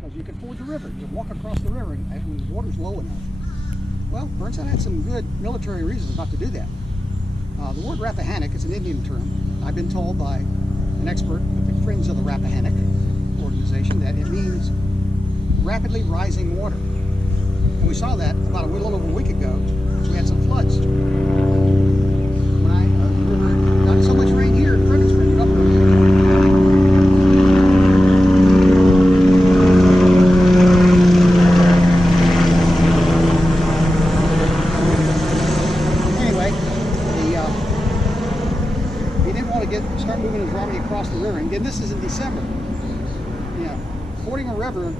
Because you could ford the river. You walk across the river and when the water's low enough. Well, Burnside had some good military reasons not to do that. The word Rappahannock is an Indian term. I've been told by an expert with the Friends of the Rappahannock organization that it means rapidly rising water. And we saw that about a little over a week ago. We had some floods. When the river got so much rain here in Fredricksburg, it got start moving his army across the river, and then this is in December. You know, fording a river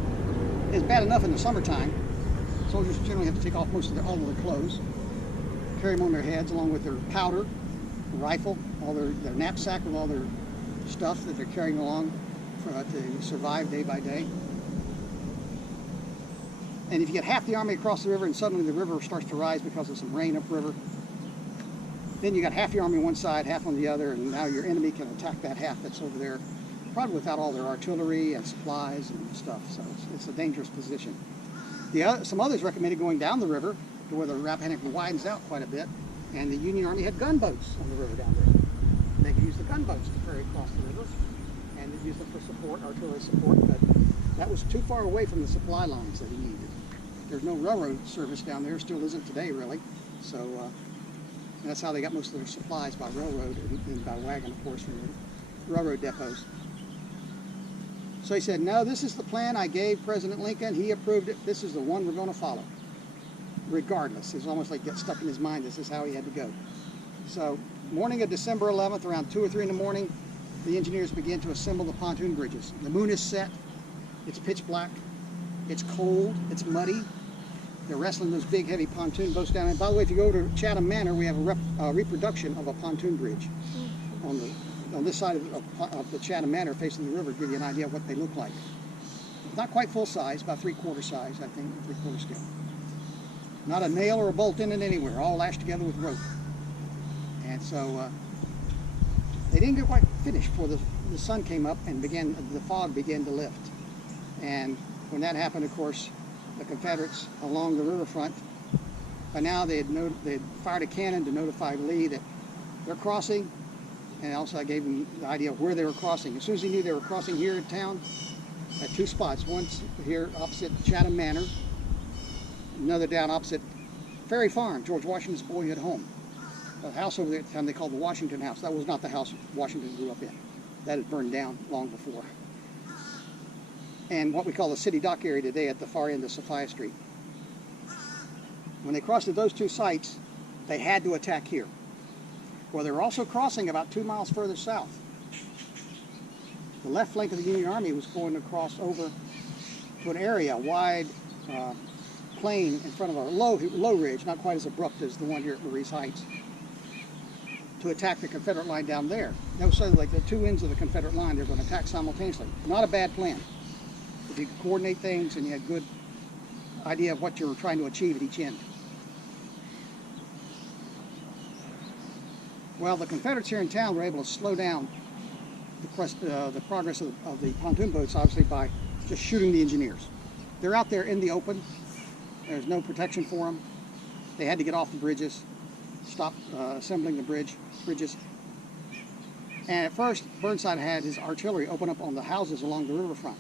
is bad enough in the summertime. Soldiers generally have to take off all of their clothes, carry them on their heads along with their powder, rifle, all their knapsack with all their stuff that they're carrying along to survive day by day. And if you get half the army across the river and suddenly the river starts to rise because of some rain upriver, then you got half your army on one side, half on the other, and now your enemy can attack that half that's over there, probably without all their artillery and supplies and stuff. So it's a dangerous position. Some others recommended going down the river to where the Rappahannock widens out quite a bit, and the Union Army had gunboats on the river down there. And they could use the gunboats to ferry across the river, and they used them for support, artillery support, but that was too far away from the supply lines that he needed. There's no railroad service down there, still isn't today really, so that's how they got most of their supplies, by railroad and by wagon, of course, from the railroad depots. So he said, no, this is the plan I gave President Lincoln. He approved it. This is the one we're going to follow, regardless. It's almost like it got stuck in his mind. This is how he had to go. So morning of December 11th, around 2 or 3 in the morning, the engineers began to assemble the pontoon bridges. The moon is set. It's pitch black. It's cold. It's muddy. They're wrestling those big, heavy pontoon boats down. And by the way, if you go to Chatham Manor, we have a reproduction of a pontoon bridge on this side of the Chatham Manor facing the river, to give you an idea of what they look like. Not quite full size, about 3/4 size, I think, 3/4 scale. Not a nail or a bolt in it anywhere, all lashed together with rope. And so they didn't get quite finished before the sun came up and the fog began to lift. And when that happened, of course, the Confederates along the riverfront, by now they had fired a cannon to notify Lee that they're crossing, and also I gave him the idea of where they were crossing. As soon as he knew they were crossing here in town, at 2 spots, one here opposite Chatham Manor, another down opposite Ferry Farm, George Washington's boyhood home. The house over there at the time they called the Washington House. That was not the house Washington grew up in. That had burned down long before. And what we call the city dock area today at the far end of Sophia Street. When they crossed at those 2 sites, they had to attack here. Well, they were also crossing about 2 miles further south. The left flank of the Union Army was going to cross over to an area, a wide plain in front of a low ridge, not quite as abrupt as the one here at Marye's Heights, to attack the Confederate line down there. That was sort of like the 2 ends of the Confederate line they were going to attack simultaneously. Not a bad plan. If you could coordinate things and you had a good idea of what you were trying to achieve at each end. Well, the Confederates here in town were able to slow down the progress of the pontoon boats, obviously, by just shooting the engineers. They're out there in the open. There's no protection for them. They had to get off the bridges, stop assembling the bridges. And at first, Burnside had his artillery open up on the houses along the riverfront,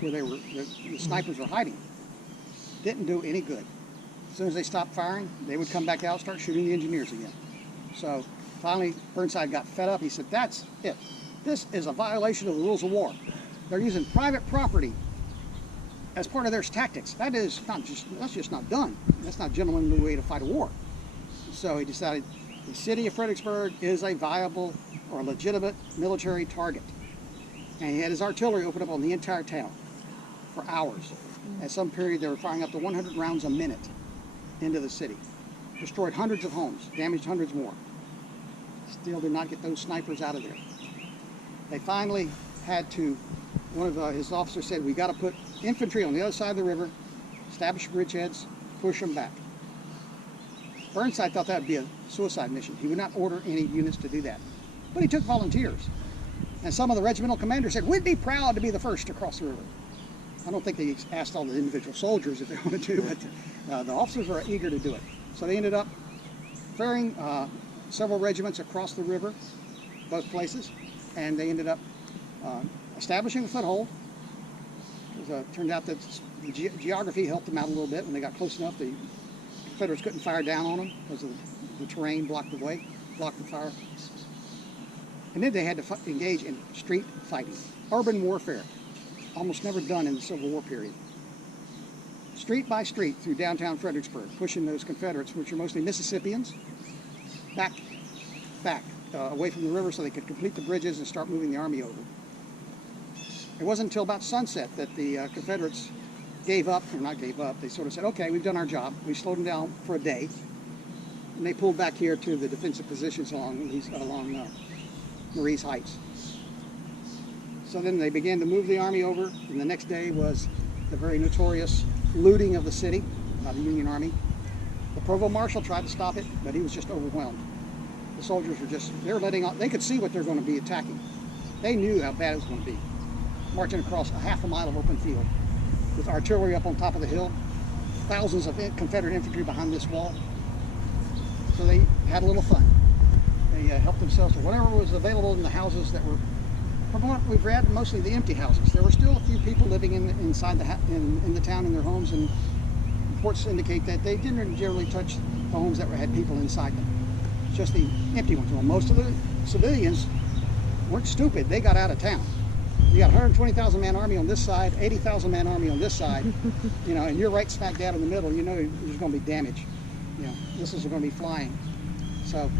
where the snipers were hiding. Didn't do any good. As soon as they stopped firing, they would come back out, start shooting the engineers again. So finally, Burnside got fed up. He said, that's it. This is a violation of the rules of war. They're using private property as part of their tactics. That's just not done. That's not gentlemanly way to fight a war. So he decided the city of Fredericksburg is a viable or legitimate military target. And he had his artillery open up on the entire town for hours. At some period, they were firing up to 100 rounds a minute into the city. Destroyed hundreds of homes, damaged hundreds more. Still did not get those snipers out of there. They finally had to, one of his officers said, we got to put infantry on the other side of the river, establish bridgeheads, push them back. Burnside thought that would be a suicide mission. He would not order any units to do that. But he took volunteers. And some of the regimental commanders said, we'd be proud to be the first to cross the river. I don't think they asked all the individual soldiers if they wanted to, but the officers were eager to do it. So they ended up ferrying several regiments across the river, both places, and they ended up establishing a foothold. It turned out that the geography helped them out a little bit. When they got close enough, the Confederates couldn't fire down on them because of the terrain blocked the way, blocked the fire. And then they had to engage in street fighting, urban warfare, almost never done in the Civil War period. Street by street through downtown Fredricksburg, pushing those Confederates, which are mostly Mississippians, back away from the river so they could complete the bridges and start moving the army over. It wasn't until about sunset that the Confederates gave up, or not gave up, they sort of said, okay, we've done our job. We slowed them down for a day. And they pulled back here to the defensive positions along Marye's Heights. So then they began to move the army over, and the next day was the very notorious looting of the city by the Union Army. The provost marshal tried to stop it, but he was just overwhelmed. The soldiers were they could see what they're going to be attacking. They knew how bad it was going to be. Marching across a half a mile of open field with artillery up on top of the hill, thousands of Confederate infantry behind this wall. So they had a little fun. They helped themselves to whatever was available in the houses that were, from what we've read, mostly the empty houses. There were still a few people living inside in the town in their homes, and reports indicate that they didn't generally touch the homes that had people inside them. Just the empty ones. Well, most of the civilians weren't stupid. They got out of town. You got 120,000 man army on this side, 80,000 man army on this side, and you're right smack dab in the middle. You know there's going to be damage. Missiles are going to be flying. So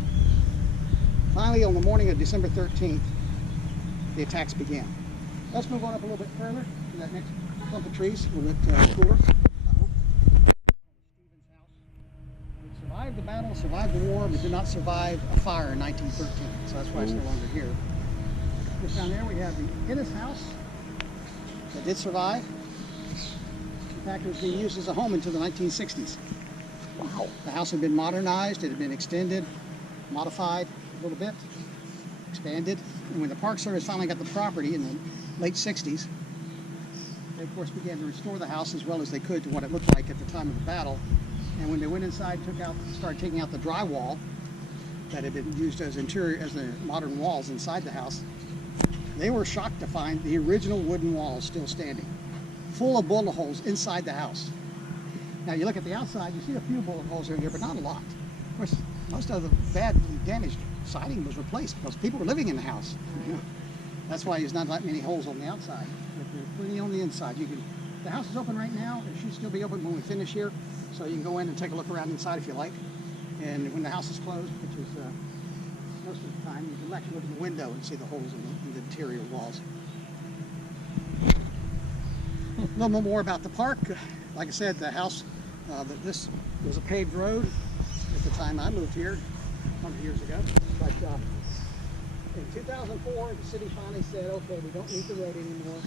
finally, on the morning of December 13th, the attacks began. Let's move on up a little bit further to that next clump of trees, a little bit cooler. Stephen's house. It survived the battle, survived the war, but did not survive a fire in 1913. So that's why it's no longer here. Just down there we have the Ennis house that did survive. In fact, it was being used as a home until the 1960s. Wow. The house had been modernized, it had been extended, modified a little bit, expanded. And when the Park Service finally got the property in the late 60s, they of course began to restore the house as well as they could to what it looked like at the time of the battle. And when they went inside, started taking out the drywall that had been used as the modern walls inside the house, they were shocked to find the original wooden walls still standing, full of bullet holes inside the house. Now you look at the outside, you see a few bullet holes in here, but not a lot. Of course, most of the badly damaged siding was replaced because people were living in the house. That's why there's not that many holes on the outside, but there's plenty on the inside. The house is open right now. It should still be open when we finish here, so you can go in and take a look around inside if you like. And when the house is closed, which is most of the time, you can actually look in the window and see the holes in the interior walls. A little more about the park. Like I said, the house, this was a paved road at the time I moved here 100 years ago. But in 2004, the city finally said, okay, we don't need the road anymore.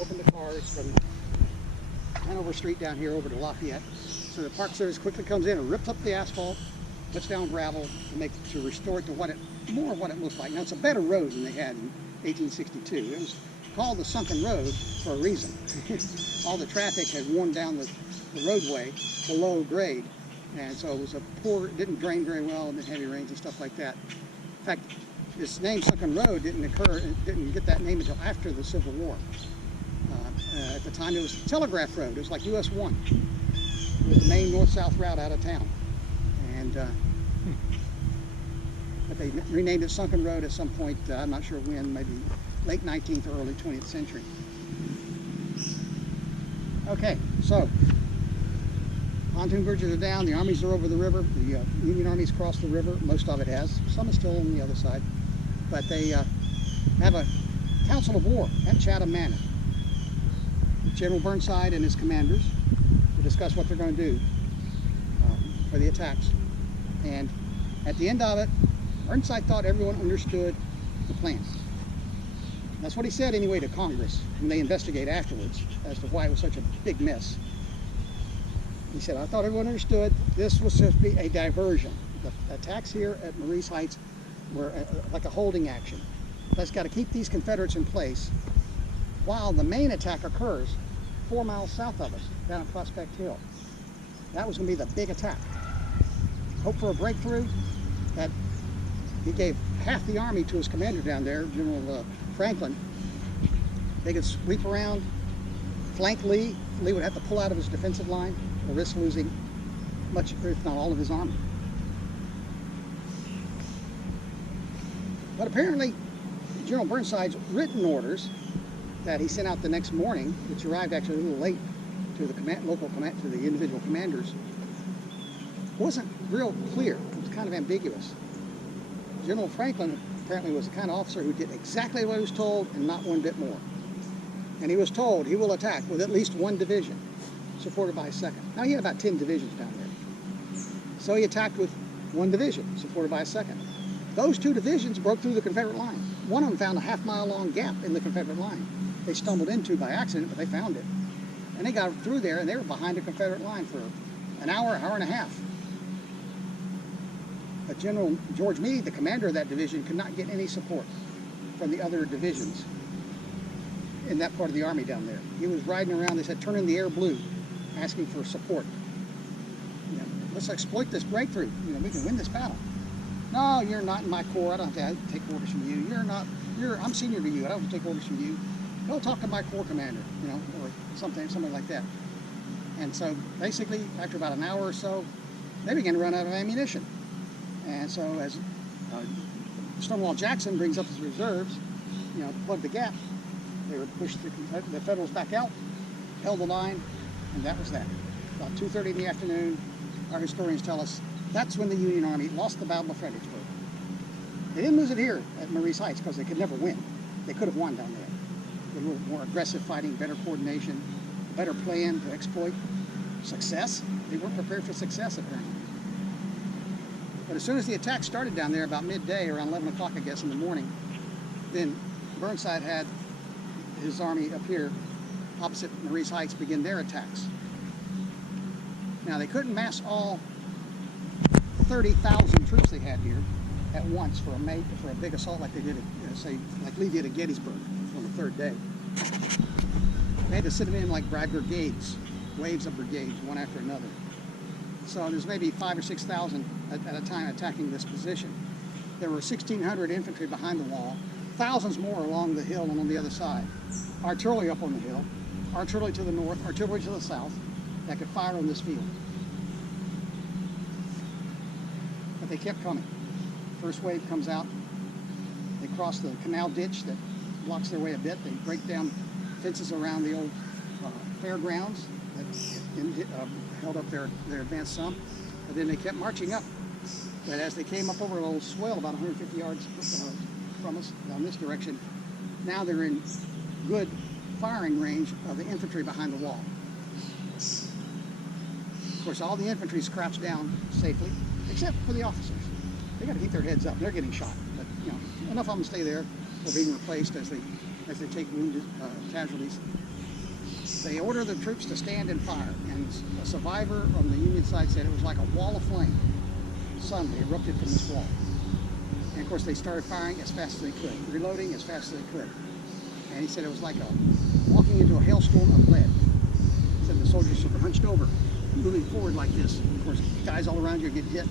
Open the cars from Hanover Street down here over to Lafayette. So the Park Service quickly comes in and rips up the asphalt, puts down gravel to restore it to more of what it looked like. Now it's a better road than they had in 1862. It was called the Sunken Road for a reason. All the traffic had worn down the roadway below grade, and so it was it didn't drain very well in the heavy rains and stuff like that. In fact, this name Sunken Road didn't get that name until after the Civil War. At the time it was Telegraph Road. It was like US 1. It was the main north-south route out of town. And but they renamed it Sunken Road at some point, I'm not sure when, maybe late 19th or early 20th century. Okay, so pontoon bridges are down, the armies are over the river, the Union armies crossed the river, most of it has, some is still on the other side, but they have a council of war at Chatham Manor. General Burnside and his commanders to discuss what they're going to do for the attacks. And at the end of it, Burnside thought everyone understood the plan. That's what he said anyway to Congress when they investigate afterwards as to why it was such a big mess. He said, I thought everyone understood this was supposed to be a diversion. The attacks here at Marye's Heights were like a holding action. That's got to keep these Confederates in place while the main attack occurs 4 miles south of us, down at Prospect Hill. That was going to be the big attack. Hope for a breakthrough. That he gave half the army to his commander down there, General Franklin. They could sweep around, flank Lee. Lee would have to pull out of his defensive line or risk losing much, if not all, of his army. But apparently, General Burnside's written orders that he sent out the next morning, which arrived actually a little late to the to the individual commanders, wasn't real clear. It was kind of ambiguous. General Franklin apparently was the kind of officer who did exactly what he was told and not one bit more. And he was told he will attack with at least one division, supported by a second. Now he had about 10 divisions down there. So he attacked with one division, supported by a second. Those 2 divisions broke through the Confederate line. One of them found a half-mile long gap in the Confederate line. They stumbled into by accident, but they found it. And they got through there, and they were behind the Confederate line for an hour and a half. But General George Meade, the commander of that division, could not get any support from the other divisions in that part of the army down there. He was riding around, they said, turning the air blue, asking for support. You know, let's exploit this breakthrough. You know, we can win this battle. No, you're not in my corps. I don't have to take orders from you. I'm senior to you. I don't have to take orders from you. Go talk to my corps commander, you know, or something like that. And so basically, after about an hour or so, they began to run out of ammunition. And so as Stonewall Jackson brings up his reserves, you know, to plug the gap, they would push the Federals back out, held the line, and that was that. About 2:30 in the afternoon, our historians tell us that's when the Union Army lost the Battle of Fredericksburg. They didn't lose it here at Marye's Heights because they could never win. They could have won down there. A little more aggressive fighting, better coordination, better plan to exploit success. They weren't prepared for success apparently. But as soon as the attack started down there about midday, around 11 o'clock I guess in the morning, then Burnside had his army up here opposite Marye's Heights begin their attacks. Now they couldn't mass all 30,000 troops they had here at once for a big assault like they did at, say, like Lee did at Gettysburg on the 3rd day. They had to sit them in like brigades, waves of brigades, one after another. So there's maybe 5,000 or 6,000 at a time attacking this position. There were 1,600 infantry behind the wall, thousands more along the hill and on the other side. Artillery up on the hill, artillery to the north, artillery to the south that could fire on this field. But they kept coming. First wave comes out. They cross the canal ditch that blocks their way a bit. They break down fences around the old fairgrounds that held up their advance some. But then they kept marching up. But as they came up over a little swell about 150 yards from us down this direction, now they're in good firing range of the infantry behind the wall. Of course, all the infantry is crouched down safely, except for the officers. They got to keep their heads up. They're getting shot, but you know, enough of them stay there or being replaced as they take wounded casualties. They order the troops to stand and fire, and a survivor on the Union side said it was like a wall of flame suddenly erupted from this wall. And of course, they started firing as fast as they could, reloading as fast as they could. And he said it was like walking into a hailstorm of lead. He said the soldiers were hunched over, moving forward like this. Of course, guys all around you get hit,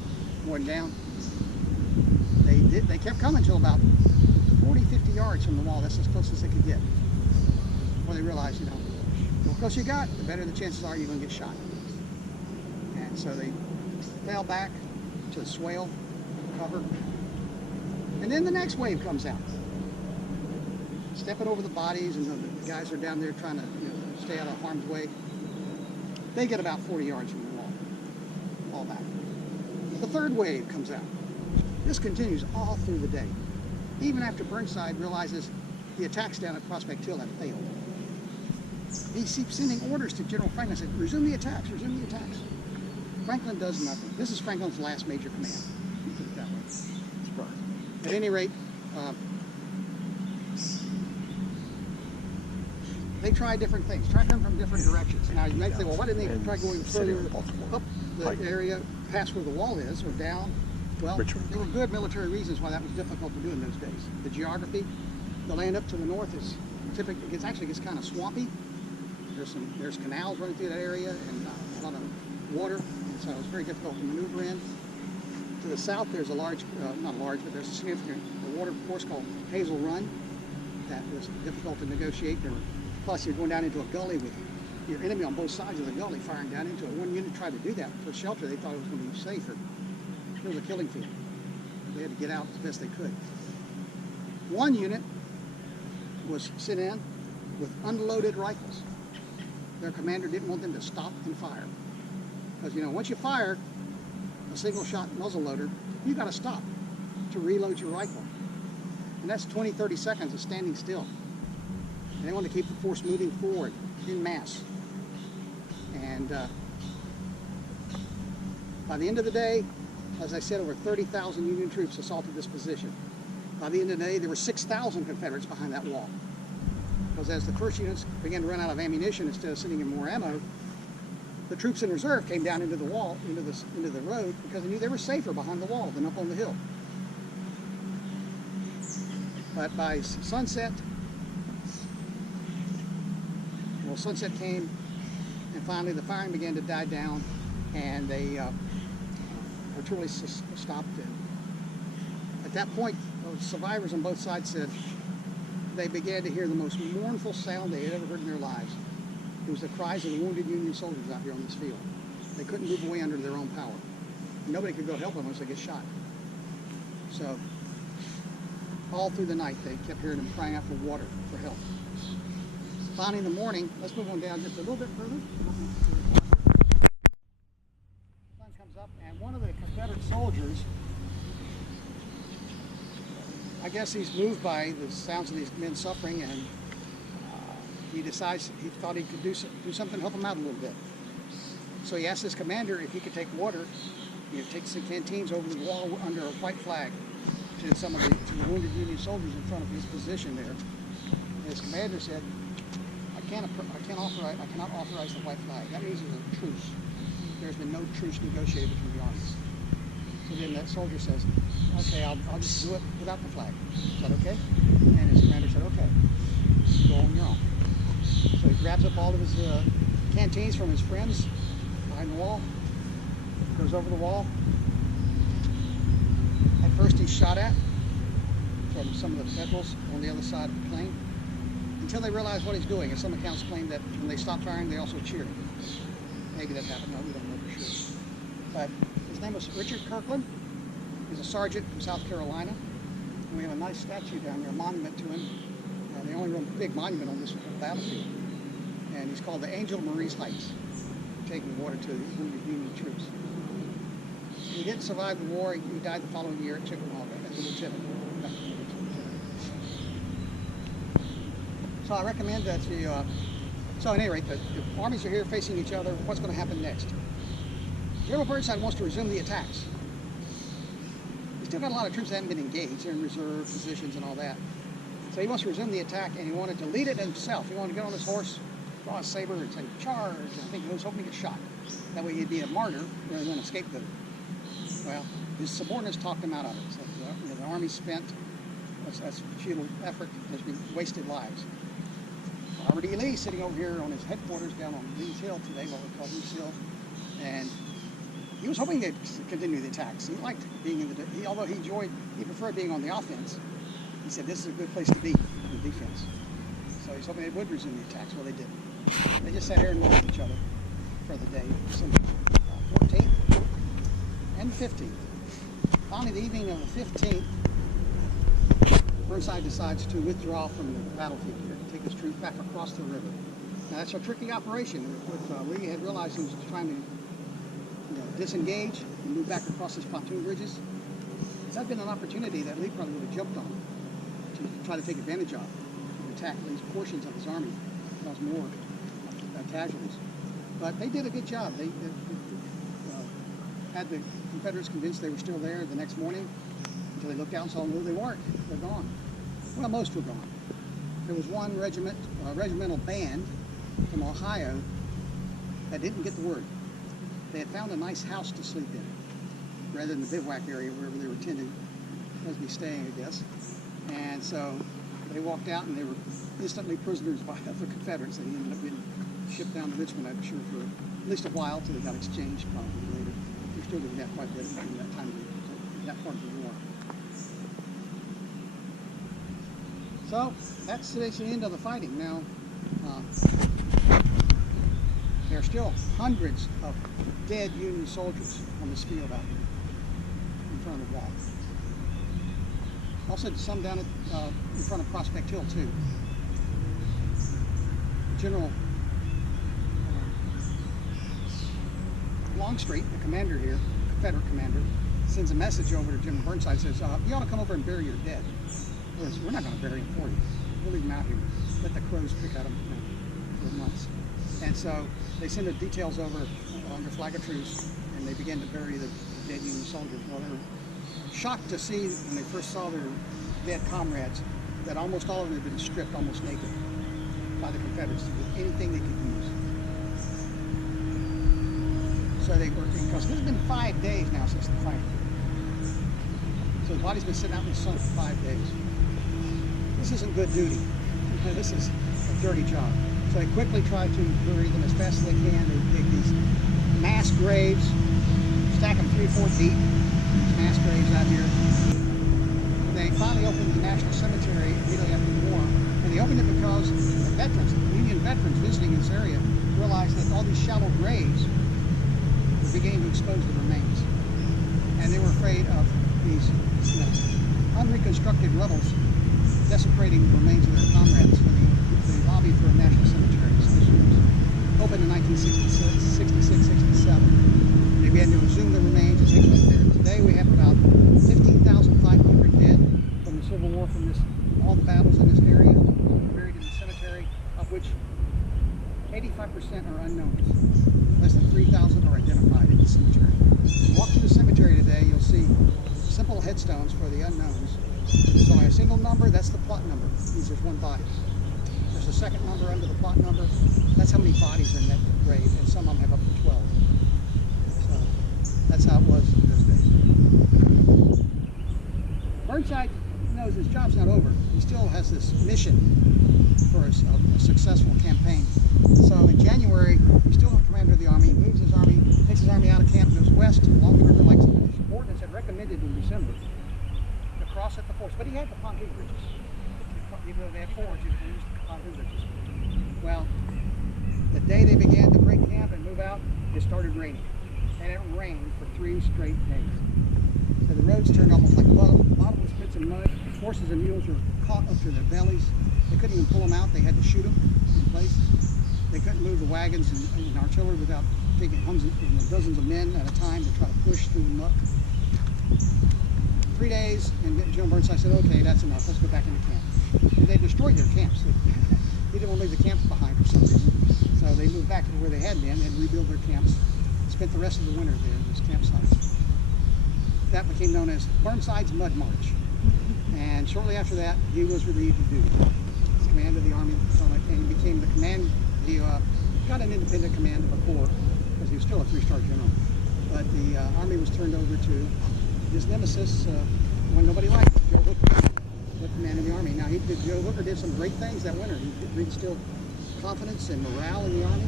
going down. They kept coming until about 40, 50 yards from the wall. That's as close as they could get. Before they realized, you know, the closer you got, the better the chances are you're going to get shot. And so they fell back to the swale, cover. And then the next wave comes out. Stepping over the bodies, and the guys are down there trying to, you know, stay out of harm's way. They get about 40 yards from the wall, fall back. The third wave comes out. This continues all through the day, even after Burnside realizes the attacks down at Prospect Hill have failed. He keeps sending orders to General Franklin, saying, resume the attacks, resume the attacks. Franklin does nothing. This is Franklin's last major command, put it that way. At any rate, they try different things, try them from different directions. Now you might say, well, why didn't they try going further up the area past where the wall is, or down? Well, there were good military reasons why that was difficult to do in those days. The geography, the land up to the north is typically, it actually gets kind of swampy. There's canals running through that area and a lot of water, and so it's very difficult to maneuver in. To the south, there's a large, not large, but there's a significant water course called Hazel Run that was difficult to negotiate. Plus, you're going down into a gully with your enemy on both sides of the gully firing down into it. One unit tried to do that for shelter. They thought it was going to be safer. It was a killing field. They had to get out as best they could. One unit was sent in with unloaded rifles. Their commander didn't want them to stop and fire. Because, you know, once you fire a single shot muzzle loader, you got to stop to reload your rifle. And that's 20, 30 seconds of standing still. And they want to keep the force moving forward in mass. And by the end of the day, as I said, over 30,000 Union troops assaulted this position. By the end of the day, there were 6,000 Confederates behind that wall. Because as the first units began to run out of ammunition instead of sending in more ammo, the troops in reserve came down into the wall, into the road, because they knew they were safer behind the wall than up on the hill. But by sunset, well, sunset came, and finally the firing began to die down, and they artillery stopped. And at that point, those survivors on both sides said they began to hear the most mournful sound they had ever heard in their lives. It was the cries of the wounded Union soldiers out here on this field. They couldn't move away under their own power. Nobody could go help them unless they get shot. So all through the night, they kept hearing them crying out for water, for help. Finally, in the morning, let's move on down just a little bit further. The sun comes up, and one of the Confederate soldiers, I guess he's moved by the sounds of these men suffering, and he decides he thought he could do something to help them out a little bit. So he asked his commander if he could take water, take some canteens over the wall under a white flag to the wounded Union soldiers in front of his position there. And his commander said, I cannot authorize the white flag. That means there's a truce. There's been no truce negotiated between the armies. So then that soldier says, okay, I'll just do it without the flag. Is that okay? And his commander said, okay, go on your own. So he grabs up all of his canteens from his friends behind the wall, goes over the wall. At first he's shot at from some of the Federals on the other side of the plain, until they realize what he's doing. And some accounts claim that when they stopped firing, they also cheered. Maybe that happened. No, we don't know for sure. But his name was Richard Kirkland. He's a sergeant from South Carolina. And we have a nice statue down there, a monument to him. The only real big monument on this battlefield. And he's called the Angel of Marye's Heights, taking water to the wounded Union troops. He didn't survive the war. He died the following year at Chickamauga as a lieutenant. So I recommend that you, so at any rate, the armies are here facing each other. What's going to happen next? General Burnside wants to resume the attacks. He's still got a lot of troops that haven't been engaged. They're in reserve positions and all that. So he wants to resume the attack, and he wanted to lead it himself. He wanted to get on his horse, draw a saber, and say, charge. I think he was hoping to get shot. That way he'd be a martyr rather than a scapegoat. Well, his subordinates talked him out of it. So the army spent, that's futile effort, has been wasted lives. Robert E. Lee sitting over here on his headquarters down on Lee's Hill today, what we call Lee's Hill, and he was hoping to continue the attacks. He liked being in the, although he preferred being on the offense. He said this is a good place to be in the defense. So he's hoping they would resume the attacks. Well, they didn't. They just sat here and looked at each other for the day. So 14th and 15th. Finally, the evening of the 15th, Burnside decides to withdraw from the battlefield here, take his troops back across the river. Now that's a tricky operation. Lee had realized he was trying to disengage and move back across his pontoon bridges. That had been an opportunity that Lee probably would have jumped on to try to take advantage of and attack these portions of his army, cause more casualties. But they did a good job. They had the Confederates convinced they were still there the next morning until they looked out and saw no, they weren't. They're gone. Well, most were gone. There was one regimental band from Ohio that didn't get the word. They had found a nice house to sleep in, rather than the bivouac area wherever they were intended to be staying, I guess. And so They walked out and they were instantly prisoners by the Confederates. They ended up getting shipped down to Richmond, I'm sure, for at least a while until they got exchanged probably later. They're still doing that quite a bit during that time of that part of the war. So that's the end of the fighting. Now, there are still hundreds of dead Union soldiers on this field out here in front of the wall. Also, some down in front of Prospect Hill, too. General Longstreet, the commander here, Confederate commander, sends a message over to General Burnside, says, you ought to come over and bury your dead. We're not going to bury them for you. We'll leave them out here. Let the crows pick at them for months. And so they send the details over under flag of truce, and they begin to bury the dead Union soldiers. Well, they were shocked to see when they first saw their dead comrades that almost all of them had been stripped almost naked by the Confederates with anything they could use. So they were, because this has been 5 days now since the fight. So the body's been sitting out in the sun for 5 days. This isn't good duty. This is a dirty job. So they quickly try to bury them as fast as they can. They dig these mass graves, stack them 3 or 4 deep, these mass graves out here. They finally opened the National Cemetery immediately after the war. And they opened it because the veterans, the Union veterans visiting this area, realized that all these shallow graves were beginning to expose the remains. And they were afraid of these unreconstructed rebels desecrating the remains of their comrades. So they lobbied for a national cemetery. Opened in 1966, 67. They began to exhume the remains and take them up there. Today we have about 15,500 dead from the Civil War, from all the battles in this area, buried in the cemetery, of which 85% are unknowns. Less than 3,000 are identified in the cemetery. If you walk through the cemetery today, you'll see simple headstones for the unknowns. There's only a single number, that's the plot number. Means there's one body. There's a second number under the plot number. That's how many bodies are in that grave, and some of them have up to 12. So that's how it was in those days. Burnside knows his job's not over. He still has this mission for a successful campaign. So in January, he's still the commander of the army. He moves his army, takes his army out of camp, goes west along the river like his ordinance had recommended in December. Cross at the fords, but he had the pontoon bridges. Even though they had fords, you could use the pontoon bridges. Well, the day they began to break camp and move out, it started raining. And it rained for 3 straight days. So the roads turned almost like bottomless pits of mud. Horses and mules were caught up to their bellies. They couldn't even pull them out. They had to shoot them in place. They couldn't move the wagons and artillery without taking dozens of men at a time to try to push through the muck. 3 days, and General Burnside said, okay, that's enough, let's go back into camp. And they destroyed their camps. They didn't want to leave the camps behind for some reason. So they moved back to where they had been and rebuilt their camps. Spent the rest of the winter there in these campsites. That became known as Burnside's Mud March. And shortly after that, he was relieved of duty. As command of the Army, and he became the command. He got an independent command of a corps, because he was still a 3-star general. But the Army was turned over to his nemesis, one nobody liked, Joe Hooker, the command of the Army. Now, Joe Hooker did some great things that winter. He reinstilled confidence and morale in the Army,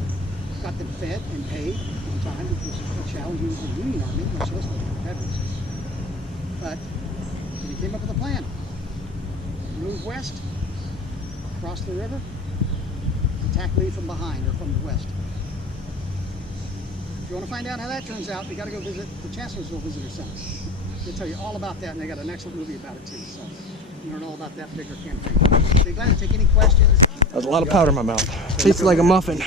got them fed and paid on time, which was challenging for the Union Army, much less the Confederates. But he came up with a plan. Move west, cross the river, attack Lee from behind or from the west. If you want to find out how that turns out, you got to go visit the Chancellorsville Visitor Center. They'll tell you all about that, and they got an excellent movie about it too. So you learn all about that particular campaign. So glad to take any questions. That was a lot of powder in my mouth. Tastes like a muffin.